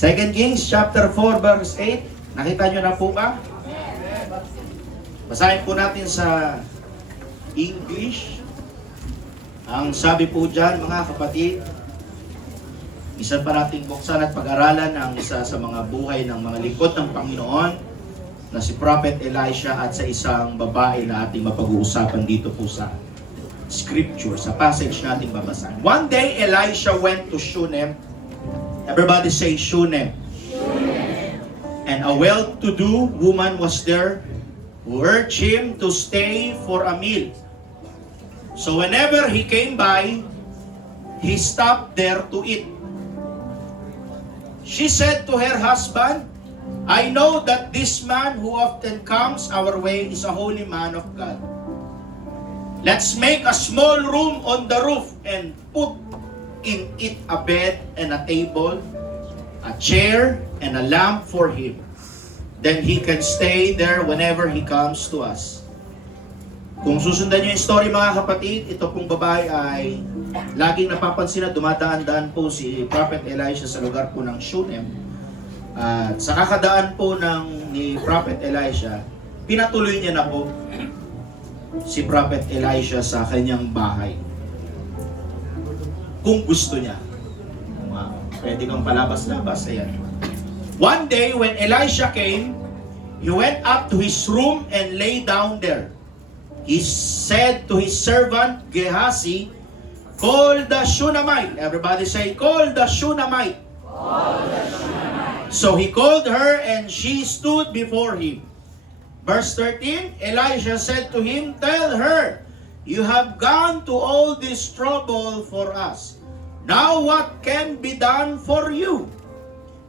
2 Kings chapter 4 verse 8. Nakita nyo na po ba? Basahin po natin sa English. Ang sabi po dyan, mga kapatid, isa pa nating buksan at pag-aralan ang isa sa mga buhay ng mga lingkod ng Panginoon na si Prophet Elisha at sa isang babae na ating mapag-uusapan dito po sa scripture, sa passage nating babasahin. One day, Elisha went to Shunem. Everybody say Shunem. And a well-to-do woman was there who urged him to stay for a meal. So whenever he came by, he stopped there to eat. She said to her husband, I know that this man who often comes our way is a holy man of God. Let's make a small room on the roof and put in it a bed and a table, a chair and a lamp for him. Then he can stay there whenever he comes to us. Kung susundan niyo yung story, mga kapatid, ito pong babae ay laging napapansin na dumadaan-daan po si Prophet Elisha sa lugar po ng Shunem. At sa kakadaan po ni Prophet Elisha, pinatuloy niya na po si Prophet Elisha sa kanyang bahay. Kung gusto niya. Pwede kang palabas-labas. Ayan. One day, when Elisha came, he went up to his room and lay down there. He said to his servant Gehazi, call the Shunammite. Everybody say, call the Shunammite. Call the Shunammite. So he called her and she stood before him. Verse 13, Elisha said to him, tell her, you have gone to all this trouble for us. Now what can be done for you?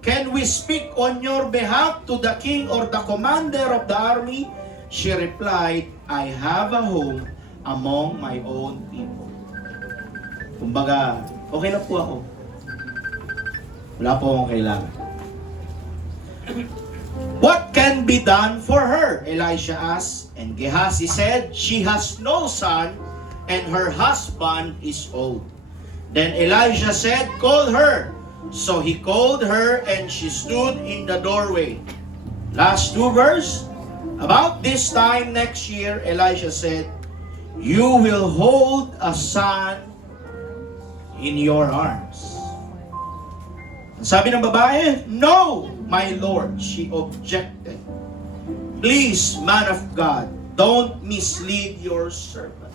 Can we speak on your behalf to the king or the commander of the army? She replied, I have a home among my own people. Kumbaga, okay na po ako. Wala po akong kailangan. What can be done for her? Elisha asked, and Gehazi said, she has no son, and her husband is old. Then Elisha said, call her. So he called her, and she stood in the doorway. Last two verse. About this time next year, Elisha said, you will hold a son in your arms. Sabi ng babae, no, my Lord, she objected. Please, man of God, don't mislead your servant.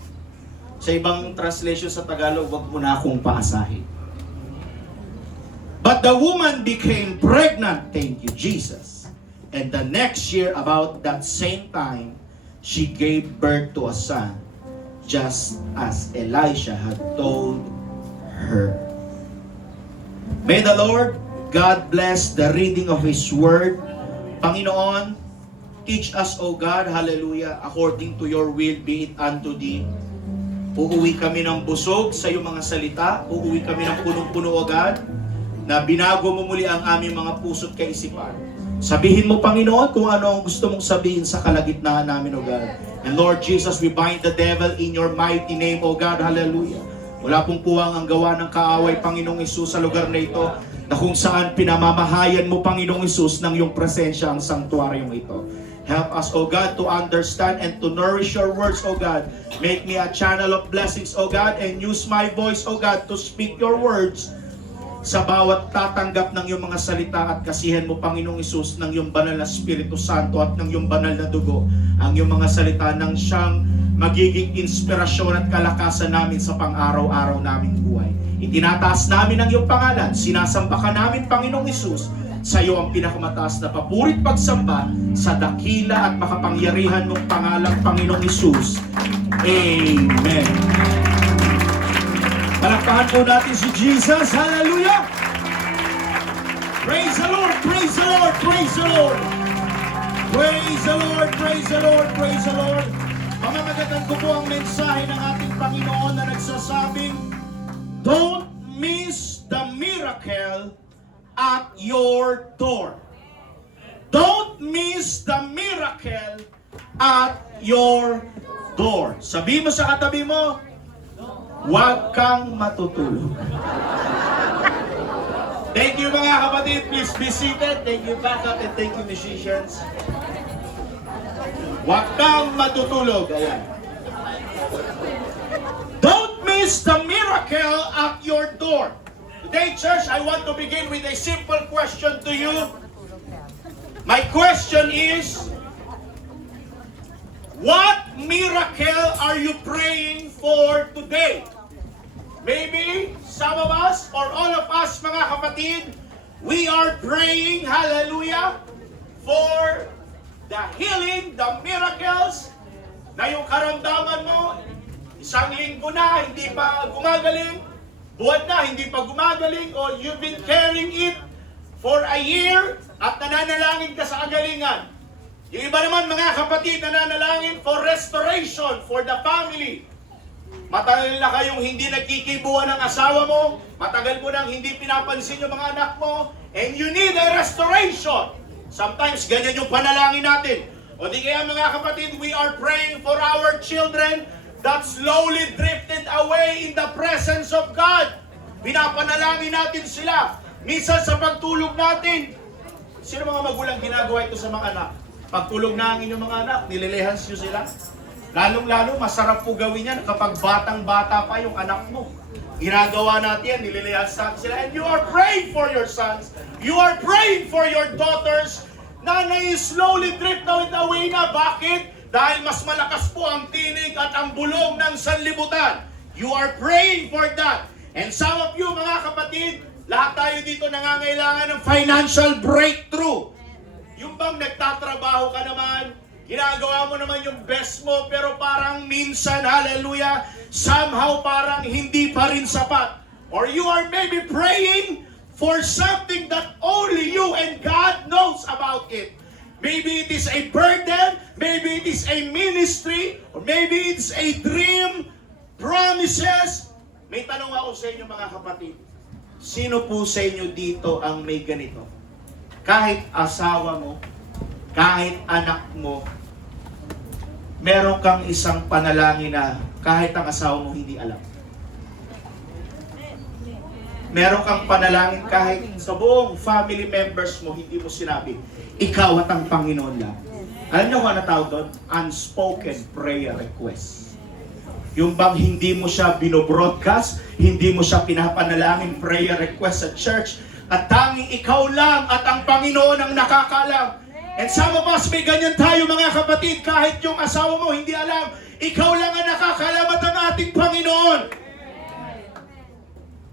Sa ibang translation sa Tagalog, wag mo na akong paasahin. But the woman became pregnant, thank you, Jesus. And the next year, about that same time, she gave birth to a son, just as Elisha had told her. May the Lord God bless the reading of His Word. Panginoon, teach us, O God, hallelujah, according to your will be it unto thee. Uuwi kami ng busog sa iyong mga salita. Uuwi kami ng punong-puno, O God, na binago mo muli ang aming mga puso't kaisipan. Sabihin mo, Panginoon, kung ano ang gusto mong sabihin sa kalagitnaan namin, O God. And Lord Jesus, we bind the devil in your mighty name, O God, hallelujah. Wala pong puwang ang gawa ng kaaway, Panginoong Hesus, sa lugar na ito, na kung saan pinamamahayan mo, Panginoong Hesus, ng iyong presensya ang sanktuaryong ito. Help us, O God, to understand and to nourish your words, O God. Make me a channel of blessings, O God, and use my voice, O God, to speak your words sa bawat tatanggap ng iyong mga salita at kasihan mo, Panginoong Hesus, ng iyong banal na Espiritu Santo at ng iyong banal na dugo, ang iyong mga salita ng siyang magiging inspirasyon at kalakasan namin sa pang-araw-araw naming buhay. Itinataas namin ang iyong pangalan, sinasamba ka namin, Panginoong Hesus. Sa iyo ang pinakamataas na papurit pagsamba sa dakila at makapangyarihan mong pangalang Panginoong Hesus. Amen. Palakpakan po natin si Jesus. Hallelujah! Praise the Lord! Praise the Lord! Praise the Lord! Praise the Lord! Praise the Lord! Praise the Lord! Pamamagatan ko po ang mensahe ng ating Panginoon na nagsasabing, don't miss the miracle at your door. Don't miss the miracle at your door. Sabi mo sa katabi mo, huwag kang matutulog. Thank you. you mga kapatid. Please be seated. Thank you backup and thank you musicians. Huwag kang matutulog. Ayan. Don't miss the miracle at your door. Today, church, I want to begin with a simple question to you. My question is, what miracle are you praying for today? Maybe some of us or all of us, mga kapatid, we are praying, hallelujah, for the healing, the miracles, na yung karamdaman mo, isang linggo na, hindi pa gumagaling, buwan na, hindi pa gumagaling, or you've been carrying it for a year, at nananalangin ka sa kagalingan. Yung iba naman, mga kapatid, nananalangin for restoration, for the family. Matagal na kayong hindi nagkikibuan ng asawa mo, matagal mo nang hindi pinapansin yung mga anak mo, and you need a restoration. Sometimes, ganyan yung panalangin natin. O di kaya mga kapatid, we are praying for our children that slowly drifted away in the presence of God. Pinapanalangin natin sila. Minsan sa pagtulog natin, sino mga magulang ginagawa ito sa mga anak? Pagtulog na ang inyong mga anak, nililehans nyo sila. Lalong-lalo, masarap po gawin yan kapag batang-bata pa yung anak mo. Ginagawa natin yan, nililihas natin sila. And you are praying for your sons. You are praying for your daughters na slowly drift away na. Bakit? Dahil mas malakas po ang tinig at ang bulong ng sanlibutan. You are praying for that. And some of you, mga kapatid, lahat tayo dito nangangailangan ng financial breakthrough. Yung bang nagtatrabaho ka naman, ginagawa mo naman yung best mo, pero parang minsan, hallelujah, somehow parang hindi pa rin sapat. Or you are maybe praying for something that only you and God knows about it. Maybe it is a burden, maybe it is a ministry, or maybe it's a dream, promises. May tanong ako sa inyo mga kapatid. Sino po sa inyo dito ang may ganito? Kahit asawa mo, kahit anak mo, meron kang isang panalangin na kahit ang asawa mo hindi alam. Meron kang panalangin kahit sa buong family members mo hindi mo sinabi. Ikaw at ang Panginoon lang. Alam niyo kung ano tawag doon? Unspoken prayer request. Yung bang hindi mo siya binobroadcast, hindi mo siya pinapanalangin prayer request sa church, at tanging ikaw lang at ang Panginoon ang nakakalam. And some of us, may ganyan tayo mga kapatid, kahit yung asawa mo hindi alam, ikaw lang ang nakakalam at ang ating Panginoon.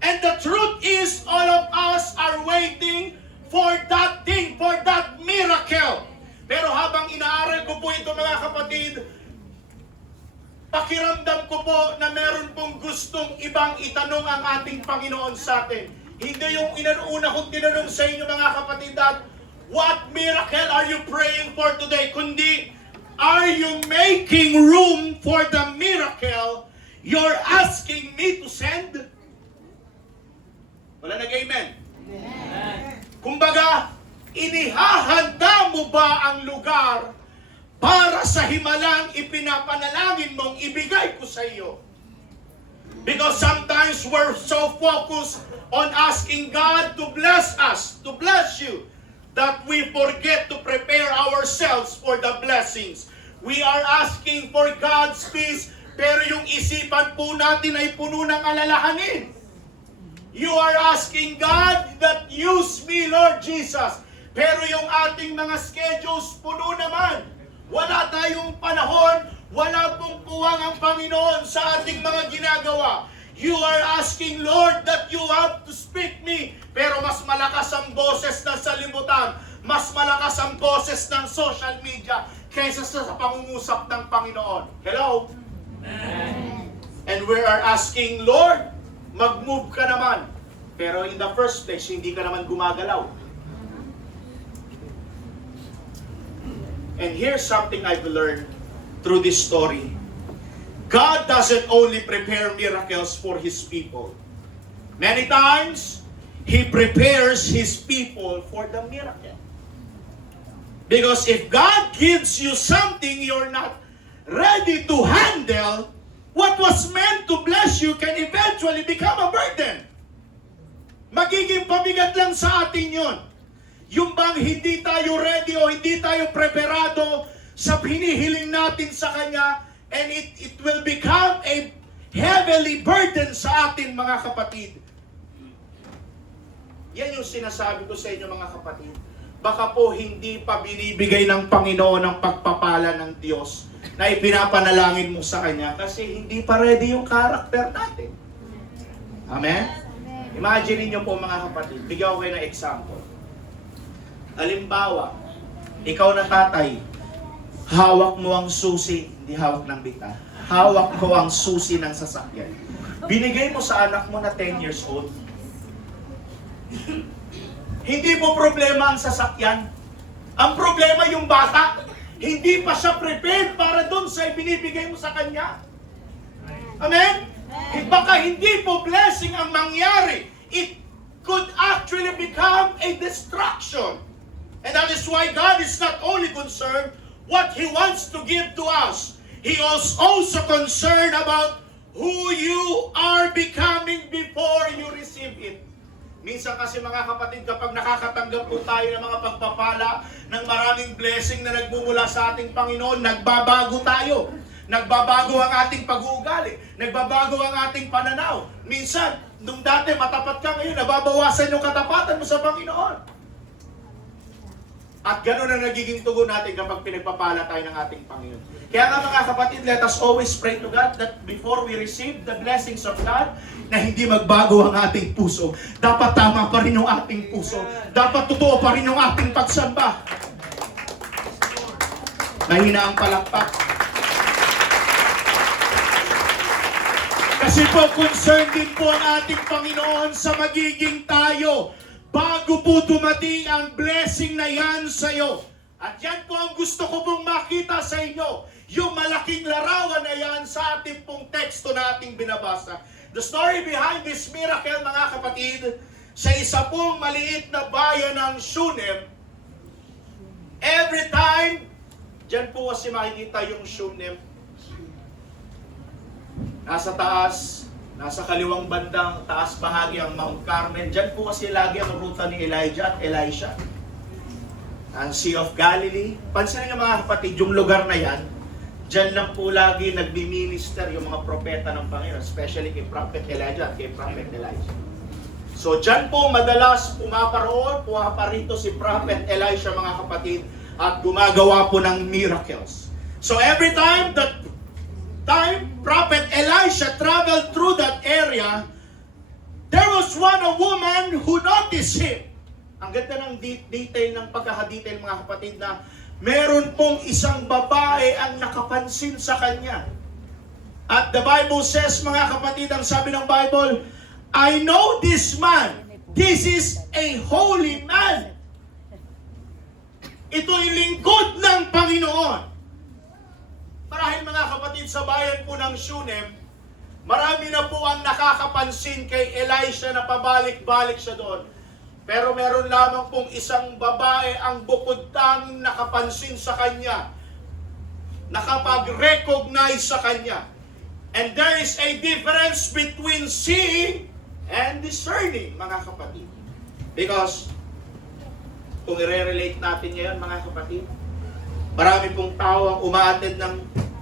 And the truth is, all of us are waiting for that thing, for that miracle. Pero habang inaaral ko po ito mga kapatid, pakiramdam ko po na meron pong gustong ibang itanong ang ating Panginoon sa atin. Hindi yung una kong tinanong sa inyo mga kapatid that, what miracle are you praying for today? Kundi, are you making room for the miracle you're asking me to send? Wala nag-amen? Amen. Kumbaga, inihahanda mo ba ang lugar para sa himalang ipinapanalangin mong ibigay ko sa iyo? Because sometimes we're so focused on asking God to bless us, to bless you, that we forget to prepare ourselves for the blessings. We are asking for God's peace, pero yung isipan po natin ay puno ng alalahanin. You are asking God that use me, Lord Jesus. Pero yung ating mga schedules puno naman. Wala tayong panahon, wala pong puwang ang Panginoon sa ating mga ginagawa. You are asking, Lord, that you have to speak me. Pero mas malakas ang boses ng salimutan, mas malakas ang boses ng social media kaysa sa pangungusap ng Panginoon. Hello? Amen. And we are asking, Lord, mag-move ka naman. Pero in the first place, hindi ka naman gumagalaw. And here's something I've learned through this story. God doesn't only prepare miracles for His people. Many times, He prepares His people for the miracle. Because if God gives you something you're not ready to handle, what was meant to bless you can eventually become a burden. Magiging pabigat lang sa atin yun. Yung bang hindi tayo ready o hindi tayo preparado sa hinihiling natin sa Kanya, and it will become a heavily burden sa atin, mga kapatid. Yan yung sinasabi ko sa inyo, mga kapatid. Baka po hindi pa binibigay ng Panginoon ang pagpapala ng Diyos na ipinapanalangin mo sa Kanya kasi hindi pa ready yung karakter natin. Amen? Imagine niyo po, mga kapatid, bigyan ko kayo ng example. Halimbawa, ikaw na tatay, hawak mo ang susi, hindi hawak ng bita. Hawak mo ang susi ng sasakyan. Binigay mo sa anak mo na 10 years old. Hindi po problema ang sasakyan. Ang problema yung bata. Hindi pa siya prepared para doon sa ibinibigay mo sa kanya. Amen? Baka hindi po blessing ang mangyari. It could actually become a destruction. And that is why God is not only concerned what He wants to give to us. He is also concerned about who you are becoming before you receive it. Minsan kasi, mga kapatid, kapag nakakatanggap po tayo ng mga pagpapala, ng maraming blessing na nagmumula sa ating Panginoon, nagbabago tayo. Nagbabago ang ating pag-uugali. Nagbabago ang ating pananaw. Minsan, nung dati matapat ka, ngayon nababawasan yung katapatan mo sa Panginoon. At gano'n ang nagiging tugon natin kapag pinagpapala tayo ng ating Panginoon. Kaya nga, mga kapatid, let us always pray to God that before we receive the blessings of God, na hindi magbago ang ating puso. Dapat tama pa rin yung ating puso. Dapat totoo pa rin yung ating pagsamba. Mahina ang palakpak. Kasi po, concerned din po ang ating Panginoon sa magiging tayo bago po dumating ang blessing na yan sa iyo. At yan po ang gusto ko pong makita sa inyo. Yung malaking larawan na yan sa ating pong teksto na ating binabasa. The story behind this miracle, mga kapatid, sa isa pong maliit na bayan ng Shunem, every time, dyan po kasi makikita yung Shunem. Nasa taas, nasa kaliwang bandang taas bahagi ang Mount Carmel. Diyan po kasi lagi ang ruta ni Elijah at Elisha. Ang Sea of Galilee. Pansinin niyo, mga kapatid, yung lugar na yan, diyan lang po lagi nagbi-minister yung mga propeta ng Panginoon, especially kay Prophet Elijah at kay Prophet Elisha. So diyan po madalas pumaparito si Prophet Elisha, mga kapatid, at gumagawa po ng miracles. So every time Prophet Elisha traveled through that area, there was a woman who noticed him. Ang ganda ng detail, ng pagkakadetail, mga kapatid, na meron pong isang babae ang nakapansin sa kanya. At the Bible says, mga kapatid, ang sabi ng Bible, I know this man. This is a holy man. Ito'y lingkod ng Panginoon. Marahil, mga kapatid, sa bayan po ng Shunem, marami na po ang nakakapansin kay Elisha na pabalik-balik siya doon. Pero meron lamang pong isang babae ang bukod tanging nakapansin sa kanya, nakapag-recognize sa kanya. And there is a difference between seeing and discerning, mga kapatid. Because, kung i-relate natin ngayon, mga kapatid, marami pong tao ang umaattend ng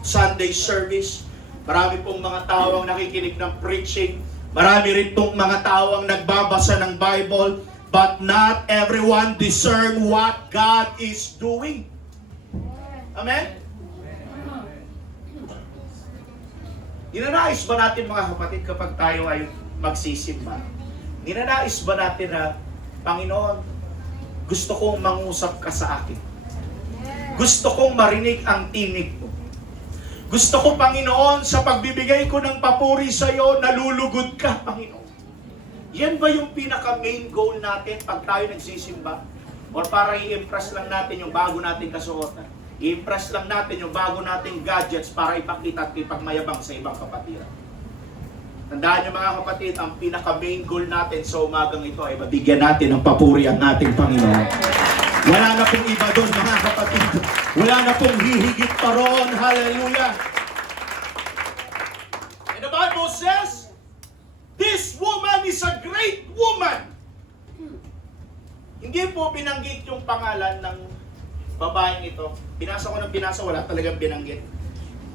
Sunday service. Marami pong mga tao ang nakikinig ng preaching. Marami rin pong mga tao ang nagbabasa ng Bible. But not everyone discern what God is doing. Amen? Ninanais ba natin, mga kapatid, kapag tayo ay magsisimba? Ninanais ba natin na, Panginoon, gusto kong mangusap ka sa akin. Gusto kong marinig ang tinig mo. Gusto ko, Panginoon, sa pagbibigay ko ng papuri sa iyo, nalulugod ka, Panginoon. Yan ba yung pinaka-main goal natin pag tayo nagsisimba? Or para i-impress lang natin yung bago nating kasuotan? I-impress lang natin yung bago nating gadgets para ipakita at ipagmayabang sa ibang kapatiran? Tandaan niyo, mga kapatid, ang pinaka-main goal natin sa umagang ito ay mabigyan natin ng papuri ang ating Panginoon. Wala na pong iba doon, mga kapatid. Wala na pong hihigit pa roon. Hallelujah! And the Bible says, this woman is a great woman. Hindi po binanggit yung pangalan ng babaeng ito. Binasa ko ng binasa, wala talagang binanggit.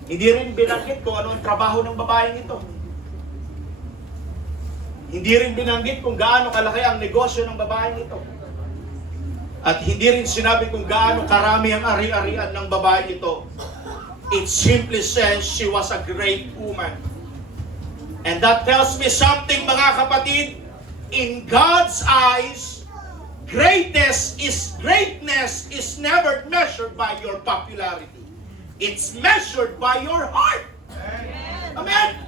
Hindi rin binanggit kung ano ang trabaho ng babaeng ito. Hindi rin binanggit kung gaano kalaki ang negosyo ng babaeng ito. At hindi rin sinabi kung gaano karami ang ari-arian ng babaeng ito. It simply says she was a great woman. And that tells me something, mga kapatid. In God's eyes, greatness is never measured by your popularity. It's measured by your heart. Amen.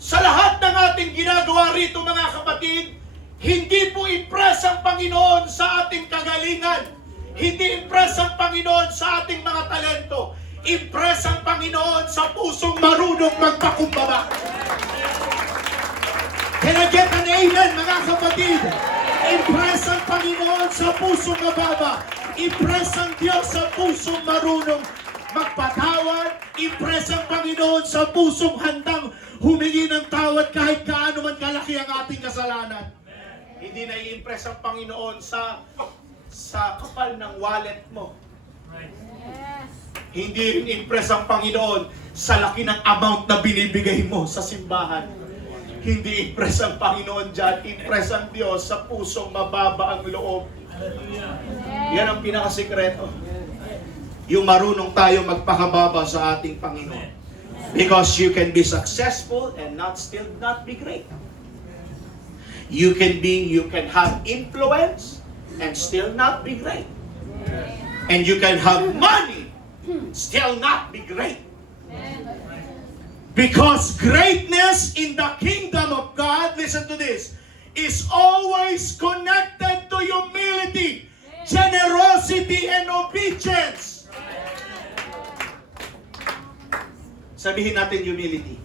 Sa lahat ng ating ginagawa rito, mga kapatid, hindi po impress ang Panginoon sa ating kagalingan. Hindi impress ang Panginoon sa ating mga talento. Impress ang Panginoon sa pusong marunong magpakumbaba. Can I get an amen, mga kapatid? Impress ang Panginoon sa pusong mababa. Impress ang Diyos sa pusong marunong magpatawad. Impress ang Panginoon sa pusong handang humingi ng tawad kahit gaano man kalaki ang ating kasalanan. Hindi na i-impress ang Panginoon sa kapal ng wallet mo. Hindi rin impress ang Panginoon sa laki ng amount na binibigay mo sa simbahan. Hindi impress ang Panginoon dyan. Impress ang Diyos sa pusong mababa ang loob. Yan ang pinakasikreto. Yung marunong tayo magpakababa sa ating Panginoon. Because you can be successful and still not be great. You can have influence and still not be great. And you can have money, still not be great. Because greatness in the kingdom of God, listen to this, is always connected to humility, generosity, and obedience. Sabihin natin humility.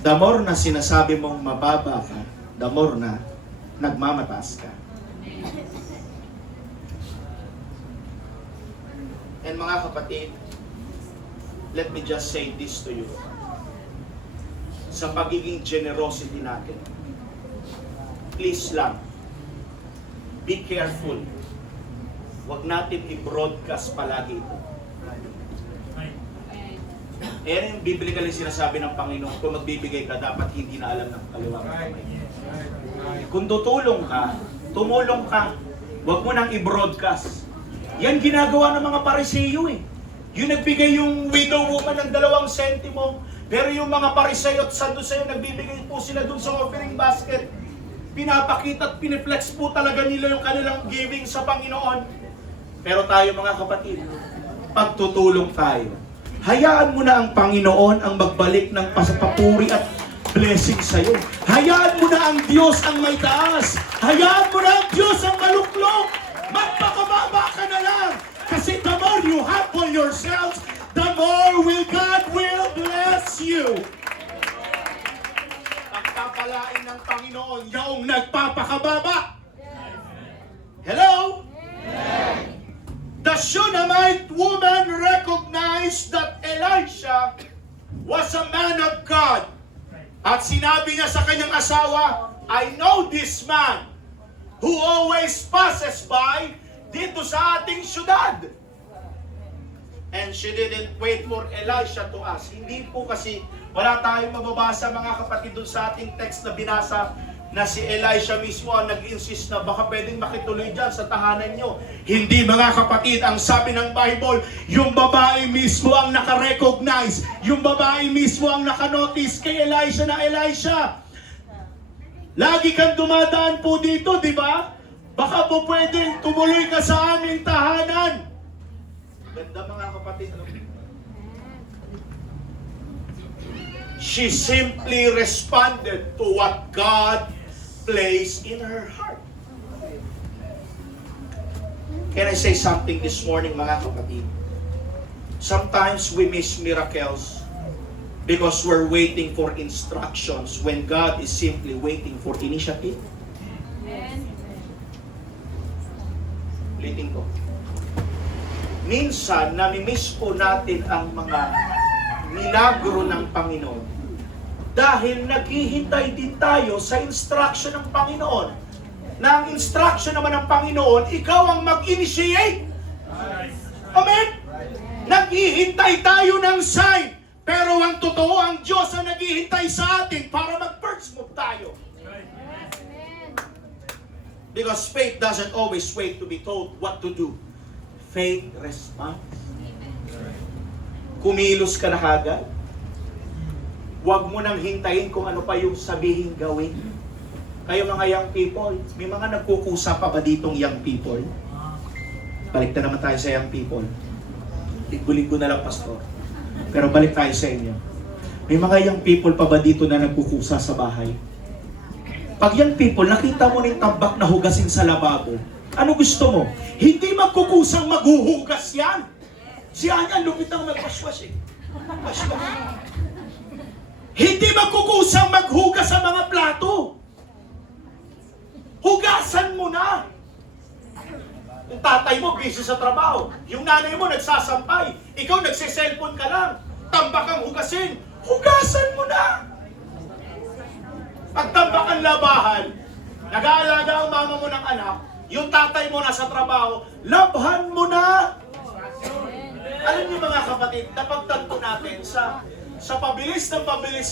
The more na sinasabi mong mababa ka, the more na nagmamataas ka. And mga kapatid, let me just say this to you. Sa pagiging generosity natin, please lang, be careful. Huwag natin i-broadcast palagi ito. Yan yung biblically sinasabi ng Panginoon, kung magbibigay ka, dapat hindi na alam ng kaliwang kamay. Kung tutulong ka, tumulong ka. Huwag mo nang i-broadcast. Yan ginagawa ng mga Pariseyo eh. Yung nagbigay yung widow woman ng 2 sentimo, pero yung mga Pariseyo at Sadduceo, nagbibigay po sila dun sa offering basket. Pinapakita at piniflex po talaga nila yung kanilang giving sa Panginoon. Pero tayo mga kapatid, pagtutulong tayo, hayaan mo na ang Panginoon ang magbalik ng pasapapuri at blessing sa iyo. Hayaan mo na ang Diyos ang may taas. Hayaan mo na ang Diyos ang maluklok. Magpakababa ka na lang. Kasi the more you humble yourselves, the more God will bless you. Pagpapalain ng Panginoon yung nagpapakababa. Hello? The Shunammite woman recognized that Elisha was a man of God. At sinabi niya sa kanyang asawa, I know this man who always passes by dito sa ating syudad. And she didn't wait for Elisha to ask. Hindi po kasi wala tayong mababasa mga kapatid doon sa ating text na binasa na si Elisha mismo ang nag-insist na baka pwedeng makituloy dyan sa tahanan nyo. Hindi mga kapatid, ang sabi ng Bible, yung babae mismo ang nakarecognize, yung babae mismo ang nakanotice kay Elisha na Elisha. Lagi kang dumadaan po dito, di ba? Baka po pwedeng tumuloy ka sa aming tahanan. Ganda mga kapatid. She simply responded to what God placed in her heart. Can I say something this morning, mga kapatid? Sometimes we miss miracles because we're waiting for instructions when God is simply waiting for initiative. Ulitin ko. Minsan, nami-miss po natin ang mga milagro ng Panginoon dahil naghihintay din tayo sa instruction ng Panginoon. na ang instruction naman ng Panginoon, ikaw ang mag-initiate. Amen? Naghihintay tayo ng sign. Pero ang totoo, ang Diyos ang naghihintay sa atin para mag-first move tayo. Because faith doesn't always wait to be told what to do. Faith responds. Kumilos ka na kagad. Huwag mo nang hintayin kung ano pa yung sabihin gawin. Kayo mga young people, may mga nagkukusa pa ba ditong young people? Balik na naman tayo sa young people. Linggo-linggo na lang, pastor. Pero balik tayo sa inyo. May mga young people pa ba dito na nagkukusa sa bahay? Pag young people, nakita mo ng tambak na hugasin sa lababo, ano gusto mo? Hindi magkukusang maghuhugas yan. Si Anya, lupit ang magpaswas eh. Paswas. Hindi magkukusang maghugas sa mga plato. Hugasan mo na. Yung tatay mo, busy sa trabaho. Yung nanay mo, nagsasampay. Ikaw, nagsiselfone ka lang. Tambak ang hugasin. Hugasan mo na. Pag tambak ang labahan, nag-aalaga ang mama mo ng anak, yung tatay mo nasa trabaho, labhan mo na. Alam niyo mga kapatid, napagtanto natin sa pabilis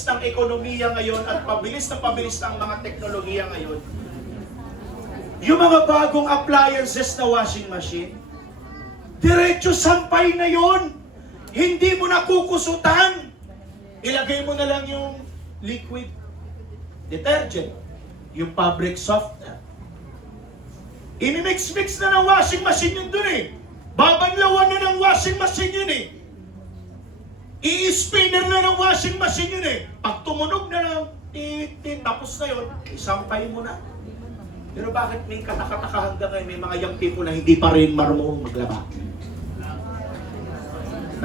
ng ekonomiya ngayon at pabilis ng mga teknolohiya ngayon, yung mga bagong appliances na washing machine, diretso sampay na yon. Hindi mo na kukusutan. Ilagay mo na lang yung liquid detergent, yung fabric softener. Inimix-mix na ng washing machine yun dun eh. Babanlawan na ng washing machine yun eh. I-spinner na ng washing machine yun eh. Pag tumunog na ng titin, tapos na yun, isampay mo na. Pero bakit may katakataka hanggang ngayon, may mga young people na hindi pa rin marunong maglaba?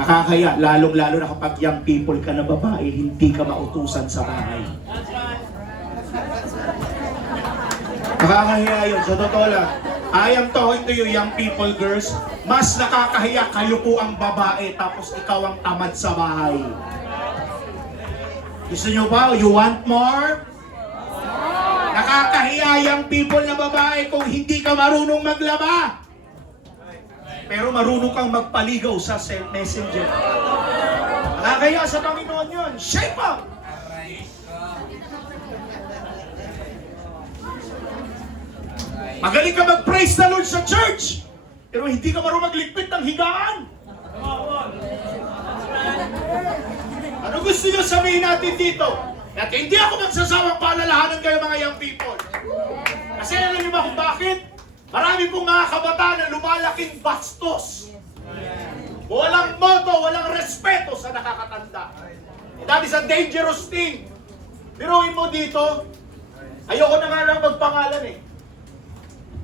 Nakakaya, lalong-lalo na kapag young people ka na babae, hindi ka mautusan sa bahay. Nakakahiya yun, sa totoo lang. I am talking to you, young people, girls. Mas nakakahiya, kayo po ang babae, tapos ikaw ang tamad sa bahay. Gusto nyo ba? You want more? Nakakahiya, young people na babae, kung hindi ka marunong maglaba. Pero marunong kang magpaligaw sa messenger. Nakakahiya sa Panginoon yun. Shape up! Magaling ka mag-praise the Lord sa church, pero hindi ka marunong magligpit ng higaan. Ano gusto nyo sabihin natin dito? At hindi ako magsasawang paalalahanan kayo mga young people. Kasi alam niyo ba kung bakit? Marami pong mga kabataan na lumalaking bastos. Walang moto, walang respeto sa nakakatanda. That is a dangerous thing. Biruin mo dito, ayoko na nga lang magpangalan eh.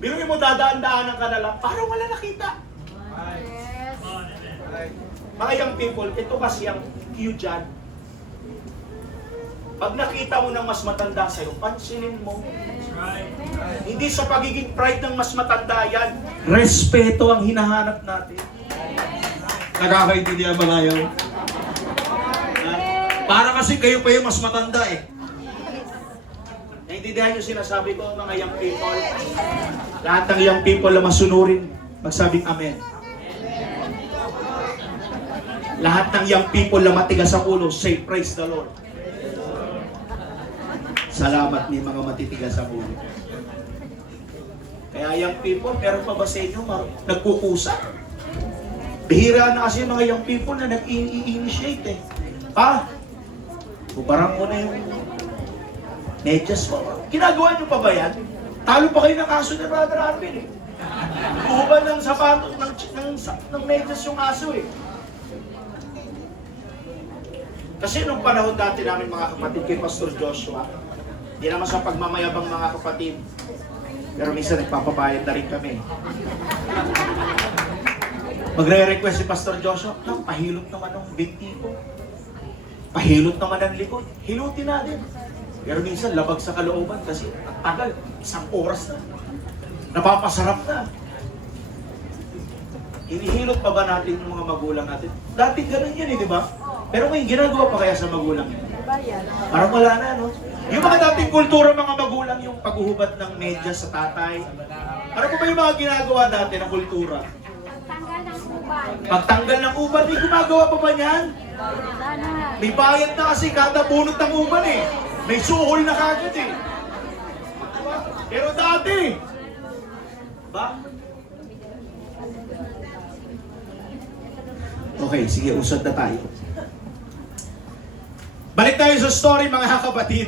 Biruin mo, dadaan-daanan ka na lang, parang wala nakita. Mga young people, ito kasi ang cue dyan. Pag nakita mo ng mas matanda sa'yo, pansinin mo. Hindi sa pagiging pride ng mas matanda yan. Respeto ang hinahanap natin. Nakakaintindihan ba kayo? Para kasi kayo pa yung mas matanda eh. Naintindihan yung sinasabi ko mga young people? Lahat ng young people na masunurin, magsabing amen. Lahat ng young people na matigas ang ulo, say praise the Lord. Salamat ni mga matitigas ang ulo. Kaya young people, meron pa ba sa inyo nagkukusa? Bihira na kasi mga young people na nag-i-initiate eh. Bubarang mo na yung medyas mo. Ginagawa nyo pa ba yan? Talo pa kayo ng aso ni Brother Arvin eh. Buhuban ng sapatos, ng medyas yung aso eh. Kasi nung panahon dati namin mga kapatid kay Pastor Joshua, hindi naman sa pagmamayabang mga kapatid, pero minsan nagpapabayad na rin kami. Magre-request si Pastor Joshua, pahilot naman ng binti ko. Pahilot naman ang likod. Hilutin natin. Pero minsan labag sa kalooban kasi ang tagal, 1 oras na. Napapasarap na. Hinihilot pa ba natin yung mga magulang natin? Dati ganun yan eh, di ba? Pero ngayon, ginagawa pa kaya sa magulang yun? Parang wala na, no? Yung mga dating kultura, mga magulang, yung paghuhubad ng medyas sa tatay. Ano ba yung mga ginagawa dati na kultura? Tanggal ng uban. Pagtanggal ng uban, may gumagawa pa ba niyan? Sana. May bayad na kasi kada bunot ng uban eh. May suhol na kagad eh. Pero dati, ba? Okay, sige, usad na tayo. Balik tayo sa story, mga kapatid.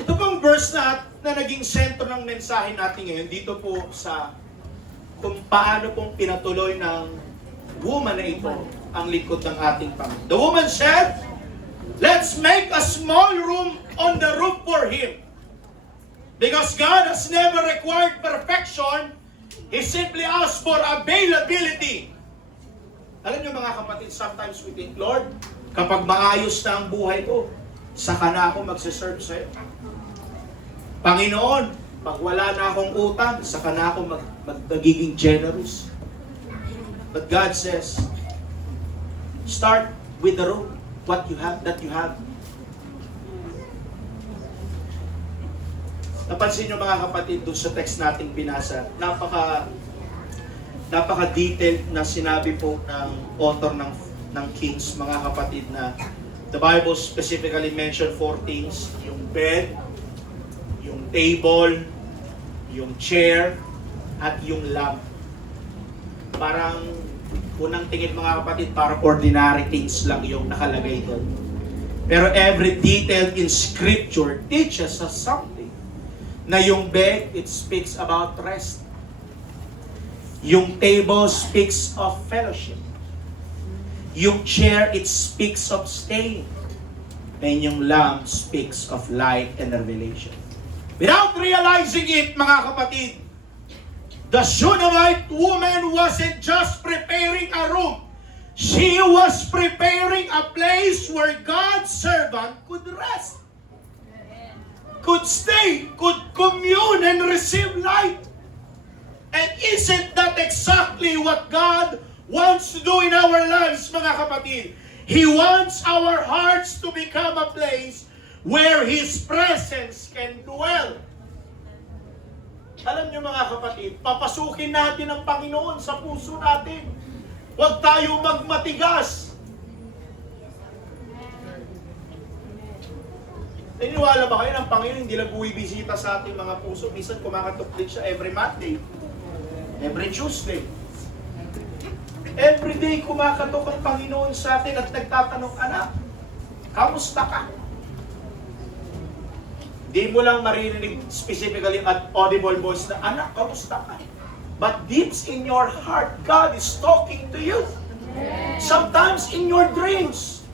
Ito pong verse na naging sentro ng mensahe natin ngayon dito po sa kung paano pong pinatuloy ng woman na ito ang likod ng ating Panginoon. The woman said, "Let's make a small room on the roof for him. Because God has never required perfection, He simply asked for availability." Alam niyo mga kapatid, sometimes we think, Lord, kapag maayos na ang buhay ko, saka na ako magsiserve sa'yo. Panginoon, pag wala na akong utang, saka na ako magiging generous. But God says, start with the room, what you have, that you have. Napansin niyo mga kapatid doon sa text nating binasa, napaka-detailed na sinabi po ng author ng Kings, mga kapatid, na the Bible specifically mentioned 4 things: yung bed, yung table, yung chair, at yung lamp. Parang unang tingin mga kapatid, parang ordinary things lang yung nakalagay doon. Pero every detail in Scripture teaches us something. Na yung bed, it speaks about rest. Yung table speaks of fellowship. Yung chair, it speaks of staying. And yung lamp speaks of light and revelation. Without realizing it, mga kapatid, the Shunammite woman wasn't just preparing a room. She was preparing a place where God's servant could rest, could stay, could commune and receive light. And isn't that exactly what God wants to do in our lives, mga kapatid? He wants our hearts to become a place where His presence can dwell. Alam niyo mga kapatid, papasukin natin ang Panginoon sa puso natin. Huwag tayo magmatigas. Naniniwala ba kayo ng Panginoon hindi lang buwibisita sa ating mga puso? Minsan kumakatok din siya every Monday, every Tuesday. Every day kumakatok ang Panginoon sa atin at nagtatanong, anak, kamusta ka? Di mo lang maririnig specifically at audible voice na, anak, kamusta ka? But deep in your heart, God is talking to you. Sometimes in your dreams.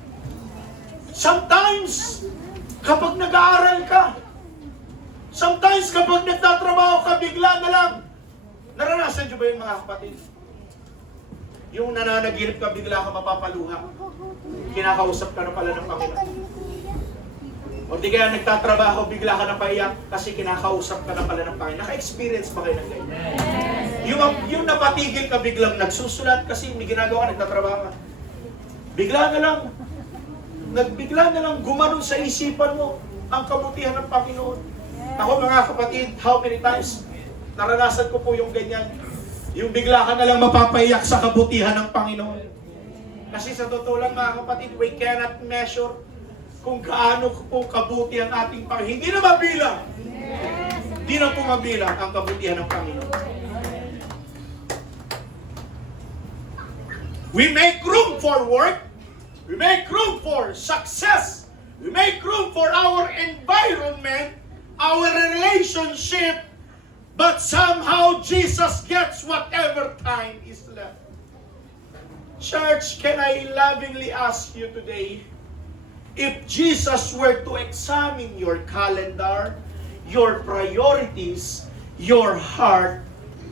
Sometimes kapag nag-aaral ka. Sometimes kapag nagtatrabaho ka, bigla na lang. Naranasan niyo ba yun mga kapatid? Yung nananaginip ka, bigla ka mapapaluha. Kinakausap ka na pala ng Panginoon. O di kaya nagtatrabaho, bigla ka na paiyak kasi kinakausap ka na pala ng Panginoon. Naka-experience ba kayo ng ganyan? Yung napatigil ka, biglang nagsusulat kasi may ginagawa ka, nagtatrabaho ka. Bigla na lang gumanon sa isipan mo ang kabutihan ng Panginoon. Ako mga kapatid, how many times naranasan ko po yung ganyan. Yung bigla ka na lang mapapaiyak sa kabutihan ng Panginoon. Kasi sa totoo lang mga kapatid, we cannot measure kung gaano po kabuti ang ating Panginoon. Hindi na mabilang. Hindi na po mabilang ang kabutihan ng Panginoon. We make room for work. We make room for success. We make room for our environment, our relationship, but somehow Jesus gets whatever time is left. Church, can I lovingly ask you today, if Jesus were to examine your calendar, your priorities, your heart,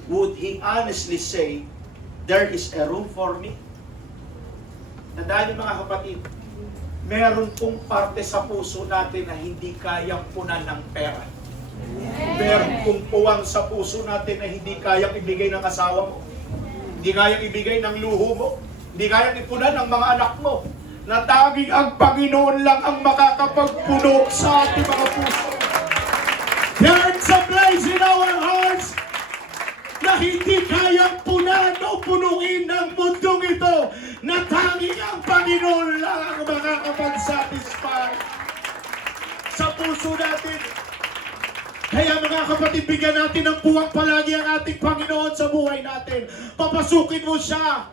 would He honestly say, there is a room for me? Tandaan niyo mga kapatid, meron pong parte sa puso natin na hindi kayang punan ng pera. Meron pong puwang sa puso natin na hindi kayang ibigay ng asawa mo. Hindi kayang ibigay ng luho mo. Hindi kayang ipunan ng mga anak mo. na tanging ang Panginoon lang ang makakapagpuno sa ating mga puso. There's a place in our hearts na hindi kayang punan o punuin ng mundong ito, na tanging ang Panginoon lang ang makakapag-satisfy sa puso natin. Kaya mga kapatid, bigyan natin ng puwang palagi ang ating Panginoon sa buhay natin. Papasukin mo siya.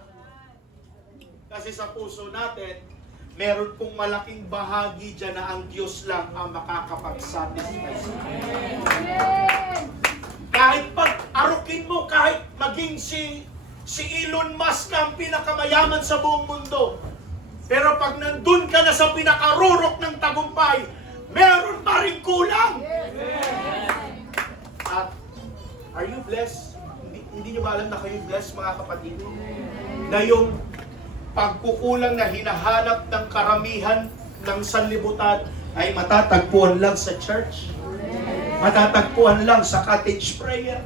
Kasi sa puso natin, meron pong malaking bahagi dyan na ang Diyos lang ang makakapag-satisfy. Kahit pag-arukin mo, kahit maging si Elon Musk ang pinakamayaman sa buong mundo, pero pag nandun ka na sa pinakarurok ng tagumpay, meron pa rin kulang. At are you blessed? Hindi nyo ba alam na kayo blessed, mga kapatid? Na yung pagkukulang na hinahanap ng karamihan ng sanlibutan ay matatagpuan lang sa church. Matatagpuan lang sa cottage prayer.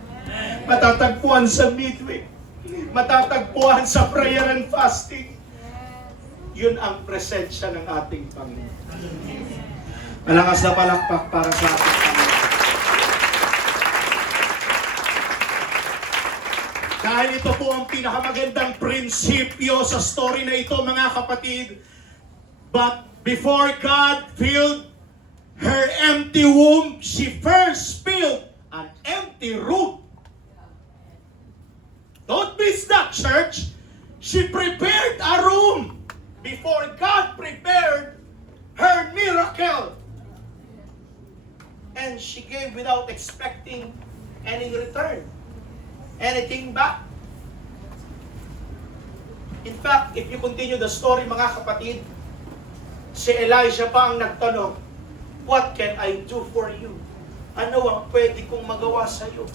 Matatagpuan sa midweek. Matatagpuan sa prayer and fasting. Yun ang presensya ng ating Panginoon. Malakas na palakpak para sa ating Panginoon. Dahil ito po ang pinakamagandang prinsipyo sa story na ito, mga kapatid. But before God filled her empty womb, she first filled an empty room. Don't miss that, church. She prepared a room before God prepared her miracle. And she gave without expecting any return, anything back. In fact, if you continue the story, mga kapatid, si Elijah pa ang nagtanong, "What can I do for you?" Ano ang pwede kong magawa sa iyo?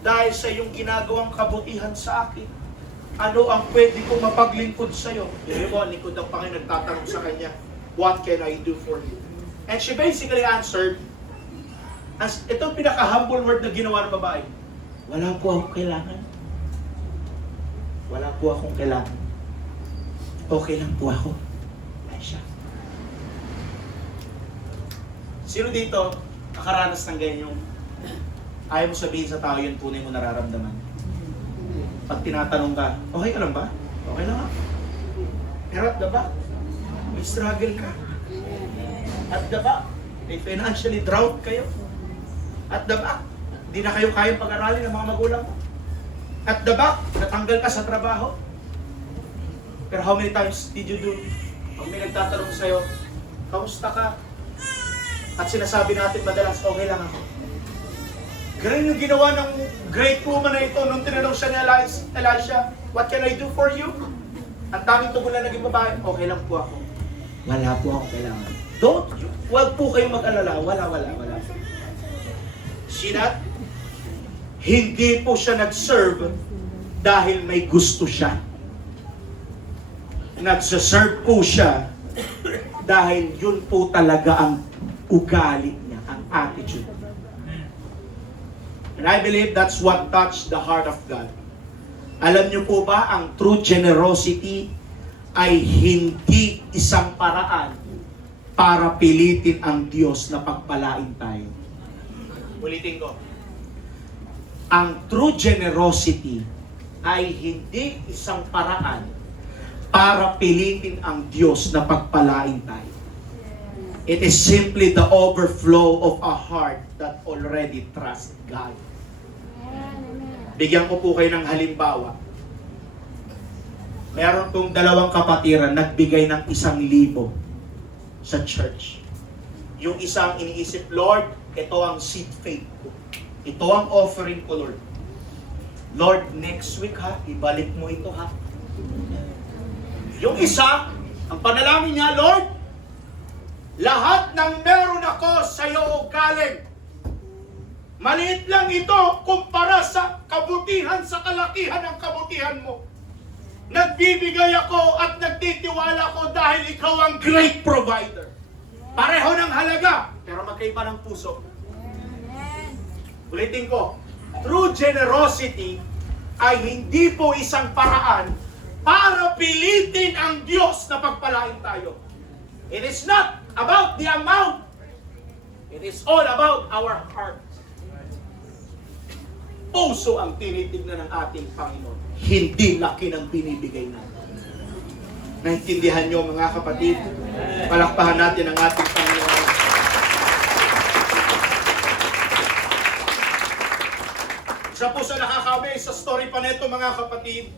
Dahil sa iyong ginagawang kabutihan sa akin. Ano ang pwede kong mapaglingkod sa iyo? Yung mga likod ng Panginoon nagtatanong sa kanya, "What can I do for you?" And she basically answered, itong pinaka-humble word na ginawa ng babae, "Wala po akong kailangan. Wala po akong kailangan. Okay lang po ako." Ay siya. Sino dito nakaranas ng ganyang ayaw mo sabihin sa tao yun, tunay mo nararamdaman? Pag tinatanong ka, "Okay ka lang ba?" "Okay lang ako." Pero at the back, may struggle ka. At the back, may financially drought kayo. At the back, di na kayo kayang pag-aralin ng mga magulang mo. At the back, natanggal ka sa trabaho. Pero how many times did you do? Pag may nagtatanong sa'yo, "Kamusta ka?" At sinasabi natin madalas, "Okay lang ako." Ganun yung ginawa ng great woman na ito nung tinanong siya ni Elisha, "What can I do for you?" Ang tanging tugon na naging babae, "Okay lang po ako. Wala po akong kailangan." Wag po kayong mag-alala. Wala. See that? Hindi po siya nag-serve dahil may gusto siya. Nagsaserve po siya dahil yun po talaga ang ugali niya, ang attitude. And I believe that's what touched the heart of God. Alam niyo po ba, ang true generosity ay hindi isang paraan para pilitin ang Diyos na pagpalain tayo. Ulitin ko. Ang true generosity ay hindi isang paraan para pilitin ang Diyos na pagpalain tayo. It is simply the overflow of a heart that already trusts God. Bigyan ko po kayo ng halimbawa. Meron pong dalawang kapatiran nagbigay ng 1,000 sa church. Yung isang iniisip, "Lord, ito ang seed faith ko. Ito ang offering ko, Lord. Lord, next week ha, ibalik mo ito ha." Yung isa, ang panalangin niya, "Lord, lahat ng meron ako sa iyo galing. Maliit lang ito kumpara sa kabutihan, sa kalakihan ng kabutihan mo. Nagbibigay ako at nagtitiwala ko dahil ikaw ang great provider." Pareho ng halaga, pero magkaiba ng puso. Ulitin ko, true generosity ay hindi po isang paraan para pilitin ang Diyos na pagpalain tayo. It is not about the amount. It is all about our heart. Puso ang tinitignan ng ating Panginoon. Hindi laki ng binibigay natin. Naintindihan nyo mga kapatid? Palakpahan natin ang ating Panginoon. Isa po sa nakaka-amaze sa story pa nito mga kapatid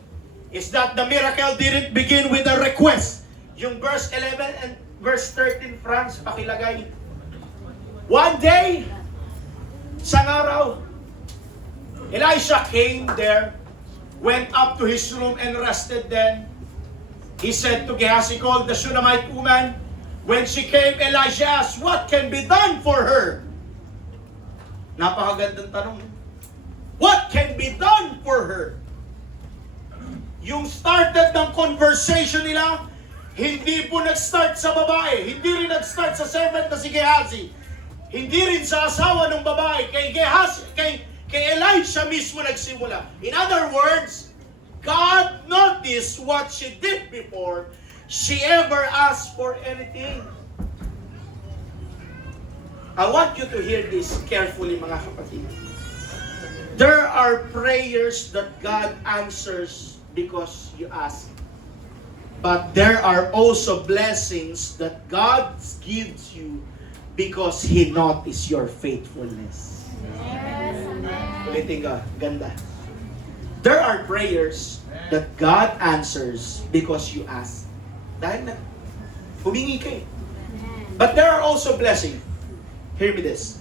is that the miracle didn't begin with a request. Yung verse 11 and verse 13, Franz, pakilagay. One day, isang araw, Elisha came there, went up to his room and rested then. He said to Gehazi, called the Shunammite woman. When she came, Elisha asked, what can be done for her? Napakagandang tanong. What can be done for her? Yung started ng conversation nila, hindi po nag-start sa babae. Hindi rin nag-start sa servant na si Gehazi. Hindi rin sa asawa ng babae. Kay Gehazi, kay Elisha mismo nagsimula. In other words, God noticed what she did before she ever asked for anything. I want you to hear this carefully, mga kapatid. There are prayers that God answers because you ask. But there are also blessings that God gives you because He notices your faithfulness. Ulitin ka, ganda. There are prayers that God answers because you ask. Dahil humingi ka eh. But there are also blessings. Hear me this.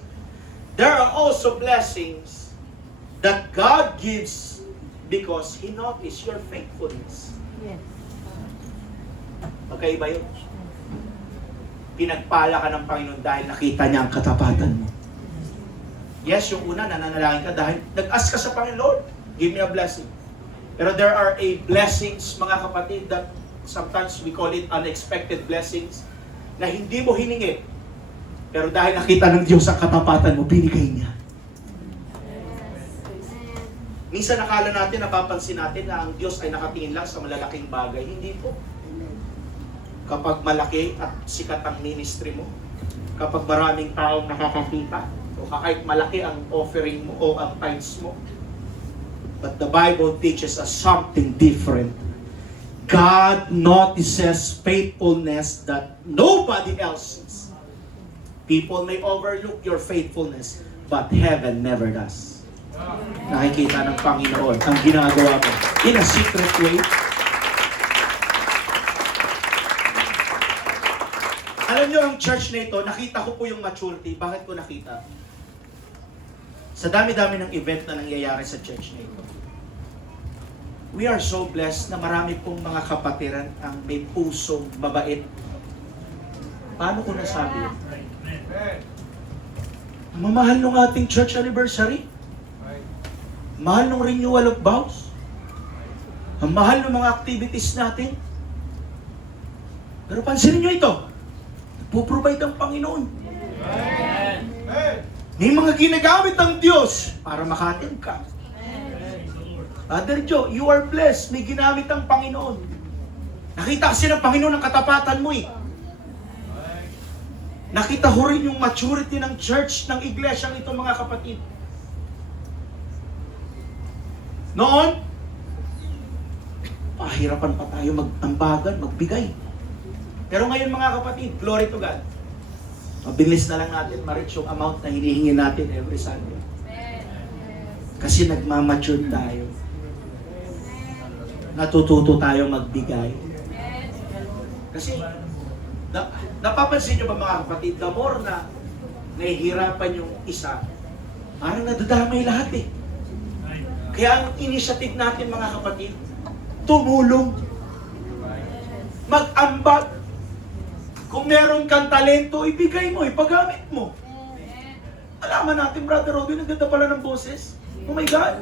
There are also blessings that God gives because He notices your faithfulness. Yes. Magkaiba yun. Pinagpala ka ng Panginoon dahil nakita niya ang katapatan mo. Yes, yung una, nananalangin ka dahil nag-ask ka sa Panginoon, Lord, give me a blessing. Pero there are blessings, mga kapatid, that sometimes we call it unexpected blessings, na hindi mo hiningi. Pero dahil nakita ng Diyos ang katapatan mo, binigay niya. Minsan nakala natin, napapansin natin na ang Diyos ay nakatingin lang sa malalaking bagay. Hindi po. Kapag malaki at sikat ang ministry mo, kapag maraming taong nakakakita, o kahit malaki ang offering mo o ang tithes mo. But the Bible teaches us something different. God notices faithfulness that nobody else sees. People may overlook your faithfulness, but heaven never does. Nakikita ng Panginoon ang ginagawa mo in a secret way. Alam nyo, ang church na ito, nakita ko po yung maturity. Bakit ko nakita? Sa dami-dami ng event na nangyayari sa church na ito. We are so blessed na marami pong mga kapatiran ang may pusong mabait. Paano ko nasabi? Mamahal ng ating church anniversary. Mahal ng renewal of vows. Ang mahal ng mga activities natin. Pero pansinin nyo ito. Puprovide ang Panginoon. May mga ginagamit ang Diyos para makatin ka. Brother Joe, you are blessed. May ginamit ang Panginoon. Nakita kasi ng Panginoon ang katapatan mo eh. Nakita ho rin yung maturity ng church, ng iglesia nito mga kapatid. Noon, pahirapan pa tayo mag-ambagan, magbigay. Pero ngayon mga kapatid, glory to God. Mabilis na lang natin ma-reach yung amount na hinihingi natin every Sunday. Kasi nagmamature tayo. Natututo tayo magbigay. Kasi, napapansin nyo ba mga kapatid, the more na nahihirapan yung isa, parang nadadamay lahat eh. Kaya ang initiative natin mga kapatid, tumulong, mag-ambag. Kung meron kang talento, ibigay mo, ipagamit mo. Alaman natin, Brother Robin, ang ganda pala ng boses. Oh my God!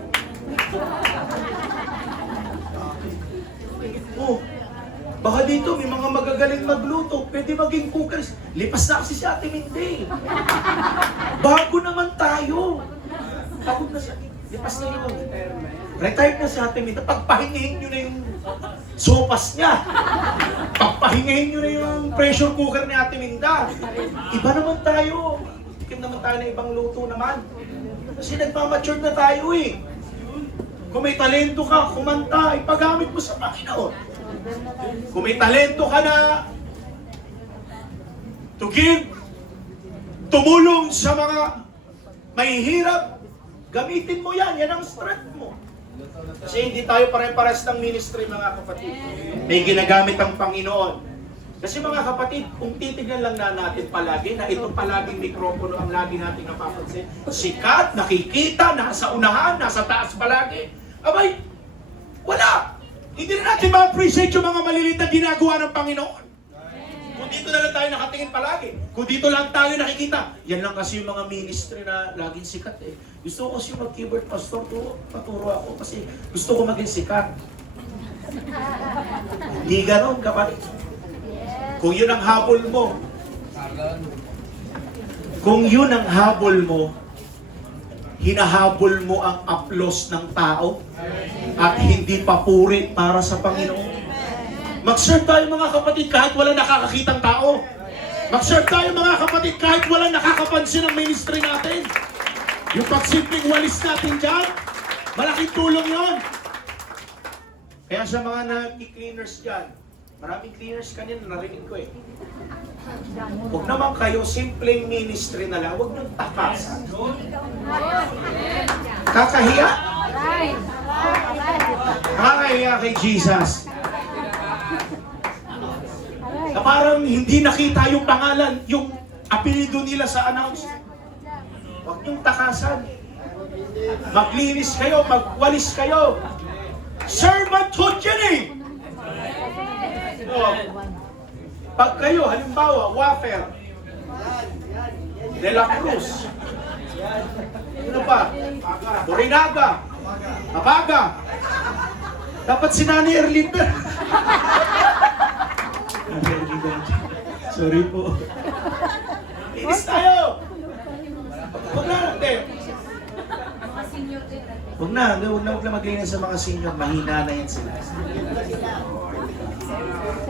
Oh, baka dito may mga magagaling magluto, pwede maging cookers. Lipas na kasi si Ate Mindy. Bago naman tayo. Pagod na siya. Lipas na yun. Retired na si Ate Minda, pagpahingihin nyo na yung sopas niya. Pagpahingihin nyo na yung pressure cooker ni Ate Minda. Iba naman tayo. Tikim naman tayo ng ibang luto naman. Kasi nagmamature na tayo eh. Kung may talento ka, kumanta, ipagamit mo sa Panginoon. Kung may talento ka na to give, tumulong sa mga mahihirap, gamitin mo yan. Yan ang strength mo. Kasi hindi tayo pare-pares ng ministry, mga kapatid. May ginagamit ang Panginoon. Kasi mga kapatid, kung titignan lang na natin palagi, na itong palaging mikropono ang lagi natin napapansin, sikat, nakikita, nasa unahan, nasa taas palagi. Abay, wala! Hindi na natin ma-appreciate yung mga maliliit na ginagawa ng Panginoon. Kung dito na lang tayo nakatingin palagi, kung dito lang tayo nakikita, yan lang kasi yung mga ministry na laging sikat eh. Gusto ko kasi mag-keyboard pastor, paturo ako kasi gusto ko maging sikat. Hindi ganon, kapatid. Kung yun ang habol mo, hinahabol mo ang aplos ng tao at hindi papuri para sa Panginoon. Mag-serve tayo mga kapatid kahit wala nakakakitang tao. Mag-serve tayo mga kapatid kahit wala nakakapansin ang ministry natin. Yung pagsimpleng walis natin dyan, malaking tulong yon. Kaya sa mga nag-cleaners dyan, maraming cleaners kanina, narinig ko eh. Huwag naman kayo simpleng ministry na lang, huwag nang takasan. Kakahiya? Kakahiya kay Jesus. Na parang hindi nakita yung pangalan, yung apelido nila sa announcement. Huwag niyong takasan. Maglinis kayo, magwalis kayo. Servanthood yan eh! Oh. Pag kayo, halimbawa, wafer, De La Cruz, ano pa? Borinaga, Abaga, dapat si Nani Erlinda. Sorry po. Inis tayo! Huwag na, hindi. Huwag na maglinis sa mga senior, mahina na yan sila.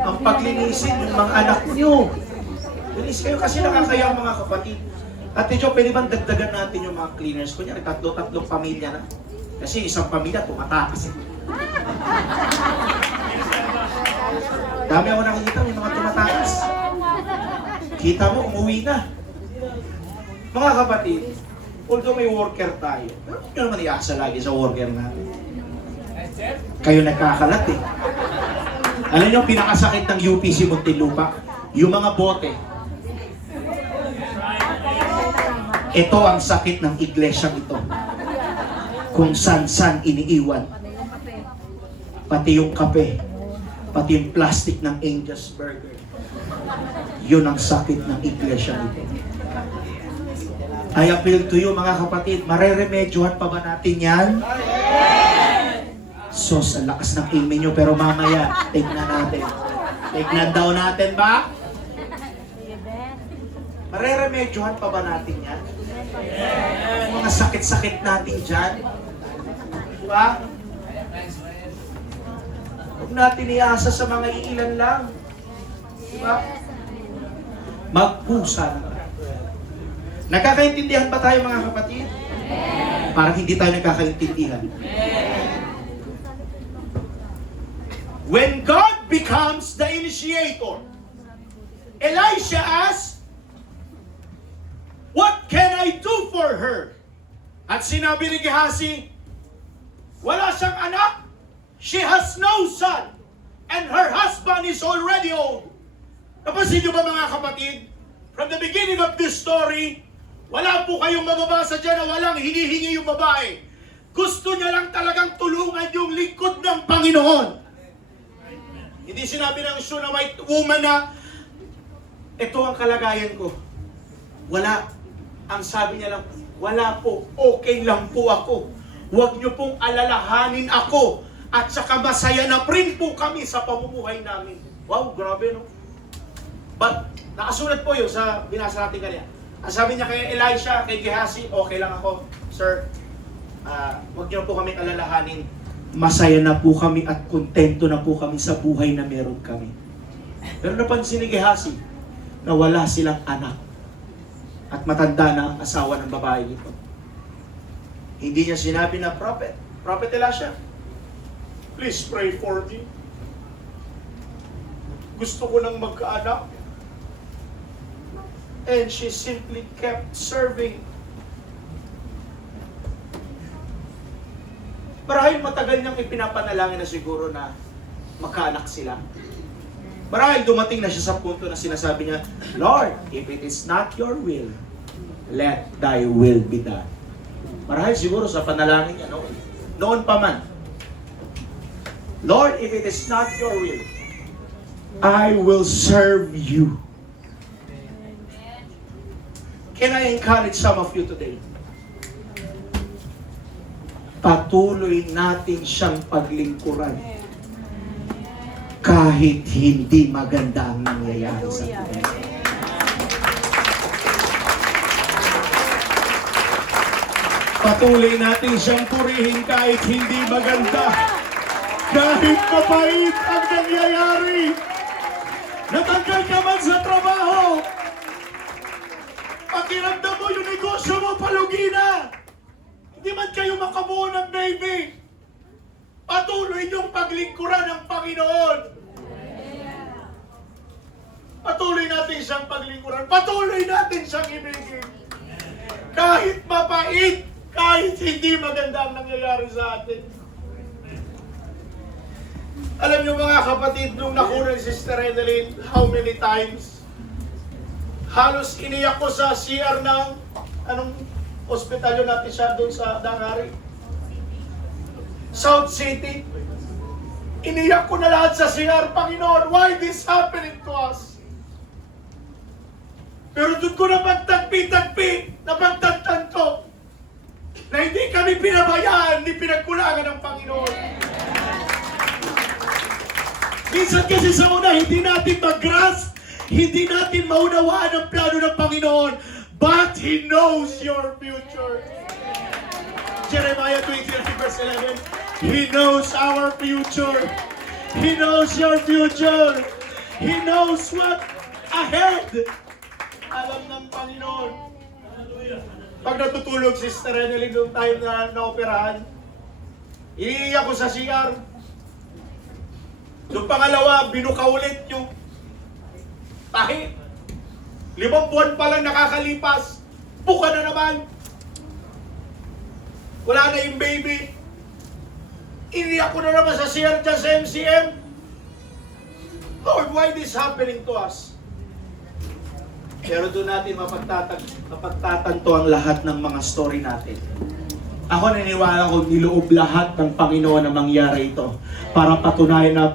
Ang paglinisin yung mga anak niyo. Linis kayo kasi nakakaya mga kapatid. Ate Jo, pwede bang dagdagan natin yung mga cleaners? Kunyari, tatlong pamilya na. Kasi isang pamilya, tumatakas. Dami ako nakikita, may mga tumatakas. Kita mo, umuwi na. Mga kapatid, although may worker tayo, pero hindi naman iasa lagi sa worker natin. Kayo nagkakalat eh. Alam niyo, pinakasakit ng UPC Muntinlupa, yung mga bote. Ito ang sakit ng iglesyang ito. Kung san-san iniiwan. Pati yung kape, pati yung plastic ng Angel's Burger. Yun ang sakit ng iglesyang ito. I appeal to you mga kapatid, mareremedyohan pa ba natin yan? So, sa lakas ng amen nyo, pero mamaya, tignan natin. Tignan daw natin ba? Mareremedyohan pa ba natin yan? Mga sakit-sakit natin dyan. Diba? Huwag natin iasa sa mga iilan lang. Diba? Magpusa na. Nagkakaintindihan ba tayo mga kapatid? Parang hindi tayo nagkakaintindihan. When God becomes the initiator, Elisha asked, "What can I do for her?" At sinabi ni Gehazi, wala siyang anak, she has no son, and her husband is already old. Napansin niyo ba mga kapatid? From the beginning of this story, wala po kayong mababasa dyan na walang hinihingi yung babae. Gusto niya lang talagang tulungan yung lingkod ng Panginoon. Hindi sinabi ng Shunammite woman na, ito ang kalagayan ko. Wala. Ang sabi niya lang, wala po, okay lang po ako. Huwag niyo pong alalahanin ako. At saka masaya na rin po kami sa pamumuhay namin. Wow, grabe no? But, nakasulat po yun sa binasa natin kanina. Ang sabi niya kay Elisha, kay Gehazi, okay lang ako, sir. Huwag niyo po kami alalahanin. Masaya na po kami at kontento na po kami sa buhay na meron kami. Pero napansin ni Gehazi na wala silang anak. At matanda na ang asawa ng babae nito. Hindi niya sinabi na prophet. Prophet Elisha, please pray for me. Gusto ko nang magkaanak. And she simply kept serving. Marahil matagal niyang ipinapanalangin na siguro na magkaanak sila. Marahil dumating na siya sa punto na sinasabi niya, Lord, if it is not your will, let thy will be done. Marahil siguro sa panalangin niya noon pa man. Lord, if it is not your will, I will serve you. Can I encourage some of you today? Patuloy natin siyang paglingkuran kahit hindi maganda ang nangyayari sa atin. Patuloy natin siyang purihin kahit hindi maganda. Kahit mapait ang nangyayari. Natanggal ka man sa trabaho. Pakiramdam mo yung negosyo mo, palugi na. Hindi man kayo makabuo ng baby. Patuloy niyong paglingkuran ng Panginoon. Patuloy natin siyang paglingkuran. Patuloy natin siyang ibigin. Kahit mapait, kahit hindi maganda ang nangyayari sa atin. Alam niyo mga kapatid, nung nakuna si Sister Edeline, how many times? Halos iniyak ko sa CR ng, anong ospital yun natin siya doon sa Dangari? South City. Iniyak ko na lahat sa CR, Panginoon, why this happening to us? Pero doon ko napagtagpi-tagpi, napagtanto, na hindi kami pinabayaan, hindi pinagkulangan ng Panginoon. Minsan kasi sa una, hindi natin mag-grasp, hindi natin maunawaan ang plano ng Panginoon, but He knows your future. Jeremiah 29 verse 11, He knows our future. He knows your future. He knows what ahead. Alam ng Panginoon. Pag natutulog si Sister Edeline noong time na naoperahan, iiyak ko sa CR. Yung pangalawa, binuka ulit yung tahi. 5 buwan pa lang nakakalipas, buka na naman. Wala na yung baby. Iniyak ko na naman sa CR dyan sa MCM. Lord, why this happening to us? Pero doon natin mapagtatanto ang lahat ng mga story natin. Ako naniniwala ko niloob lahat ng Panginoon na mangyari ito para patunayan na,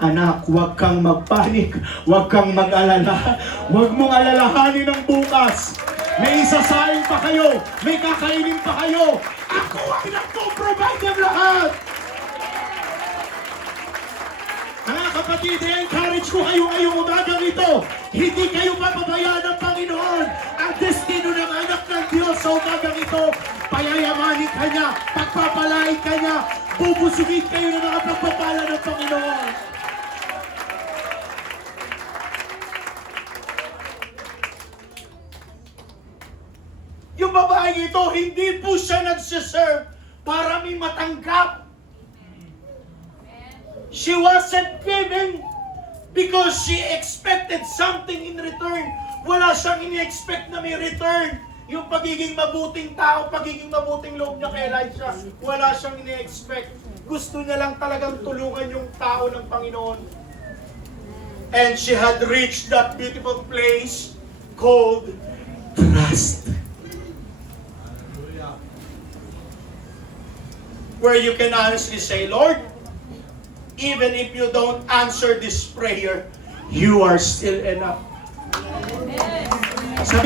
anak, huwag kang magpanik, huwag kang mag-alala, huwag mong alalahanin ang bukas. May isasain pa kayo, may kakainin pa kayo. Ako ang nagpo-provide ng lahat. Mga kapatid, encourage ko kayo ngayong umagang ito. Hindi kayo papabayaan ng Panginoon. Ang destino ng anak ng Diyos sa umagang ito, payayamanin ka niya, pagpapalain ka niya, bubusugin kayo ng mga pagpapala ng Panginoon. Yung babae ito, hindi po siya nagsiserve para may matanggap. She wasn't giving because she expected something in return. Wala siyang ini-expect na may return. Yung pagiging mabuting tao, pagiging mabuting loob niya kay Elisha, wala siyang ini-expect. Gusto niya lang talagang tulungan yung tao ng Panginoon. And she had reached that beautiful place called trust. Where you can honestly say, Lord, even if you don't answer this prayer, you are still enough.